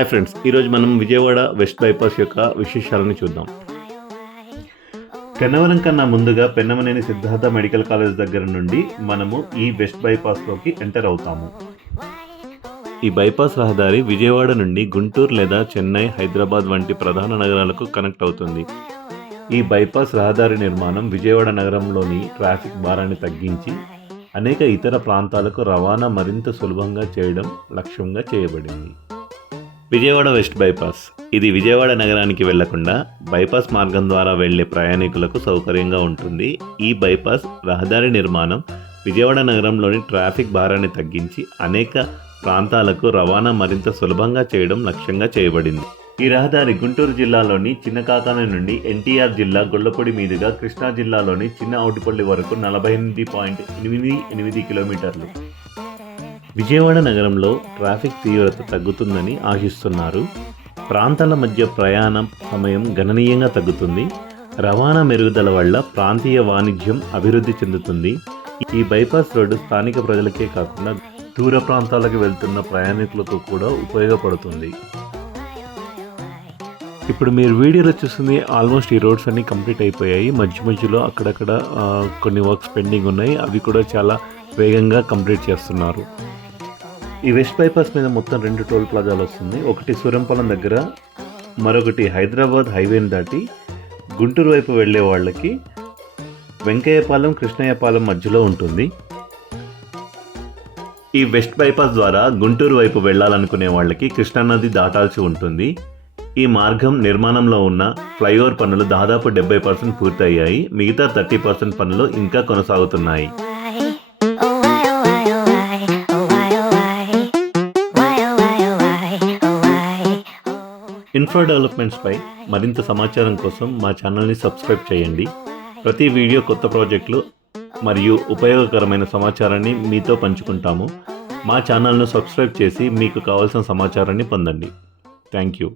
Hi friends, ఈరోజు మనం Vijayawada west bypass యొక్క విశేషాలను చూద్దాం. పెన్నవరం కన్నా ముందుగా పెన్నమనేని సిద్ధార్థ మెడికల్ కాలేజ్ దగ్గర నుండి మనము ఈ వెస్ట్ బైపాస్లోకి ఎంటర్ అవుతాము. ఈ బైపాస్ రహదారి విజయవాడ నుండి గుంటూరు లేదా చెన్నై, హైదరాబాద్ వంటి ప్రధాన నగరాలకు కనెక్ట్ అవుతుంది. ఈ బైపాస్ రహదారి నిర్మాణం విజయవాడ నగరంలోని ట్రాఫిక్ భారాన్ని తగ్గించి అనేక ఇతర ప్రాంతాలకు రవాణా మరింత సులభంగా చేయడం లక్ష్యంగా చేయబడింది. విజయవాడ వెస్ట్ బైపాస్ ఇది విజయవాడ నగరానికి వెళ్లకుండా బైపాస్ మార్గం ద్వారా వెళ్లే ప్రయాణికులకు సౌకర్యంగా ఉంటుంది. ఈ బైపాస్ రహదారి నిర్మాణం విజయవాడ నగరంలోని ట్రాఫిక్ భారాన్ని తగ్గించి అనేక ప్రాంతాలకు రవాణా మరింత సులభంగా చేయడం లక్ష్యంగా చేయబడింది. ఈ రహదారి గుంటూరు జిల్లాలోని చిన్నకాకాని నుండి ఎన్టీఆర్ జిల్లా గొల్లపూడి మీదుగా కృష్ణా జిల్లాలోని చిన్న ఔటిపల్లి వరకు 48.88 కిలోమీటర్లు. విజయవాడ నగరంలో ట్రాఫిక్ తీవ్రత తగ్గుతుందని ఆశిస్తున్నారు. ప్రాంతాల మధ్య ప్రయాణం సమయం గణనీయంగా తగ్గుతుంది. రవాణా మెరుగుదల వల్ల ప్రాంతీయ వాణిజ్యం అభివృద్ధి చెందుతుంది. ఈ బైపాస్ రోడ్డు స్థానిక ప్రజలకే కాకుండా దూర ప్రాంతాలకు వెళ్తున్న ప్రయాణికులకు కూడా ఉపయోగపడుతుంది. ఇప్పుడు మీరు వీడియోలో చూస్తుంది ఆల్మోస్ట్ ఈ రోడ్స్ అన్నీ కంప్లీట్ అయిపోయాయి. మధ్యలో అక్కడక్కడ కొన్ని వర్క్స్ పెండింగ్ ఉన్నాయి. అవి కూడా చాలా వేగంగా కంప్లీట్ చేస్తున్నారు. ఈ వెస్ట్ బైపాస్ మీద మొత్తం 2 టోల్ ప్లాజాలు వస్తుంది. ఒకటి సూరంపాలెం దగ్గర, మరొకటి హైదరాబాద్ హైవేని దాటి గుంటూరు వైపు వెళ్ళే వాళ్ళకి వెంకయ్యపాలెం, కృష్ణయ్యపాలెం మధ్యలో ఉంటుంది. ఈ వెస్ట్ బైపాస్ ద్వారా గుంటూరు వైపు వెళ్ళాలనుకునే వాళ్ళకి కృష్ణానది దాటాల్సి ఉంటుంది. ఈ మార్గం నిర్మాణంలో ఉన్న ఫ్లైఓవర్ పనులు దాదాపు 70% పూర్తయ్యాయి. మిగతా 30% పనులు ఇంకా కొనసాగుతున్నాయి. ఇన్ఫ్రా డెవలప్మెంట్స్పై మరింత సమాచారం కోసం మా ఛానల్ని సబ్స్క్రైబ్ చేయండి. ప్రతి వీడియో కొత్త ప్రాజెక్టులు మరియు ఉపయోగకరమైన సమాచారాన్ని మీతో పంచుకుంటాము. మా ఛానల్ను సబ్స్క్రైబ్ చేసి మీకు కావాల్సిన సమాచారాన్ని పొందండి. Thank you.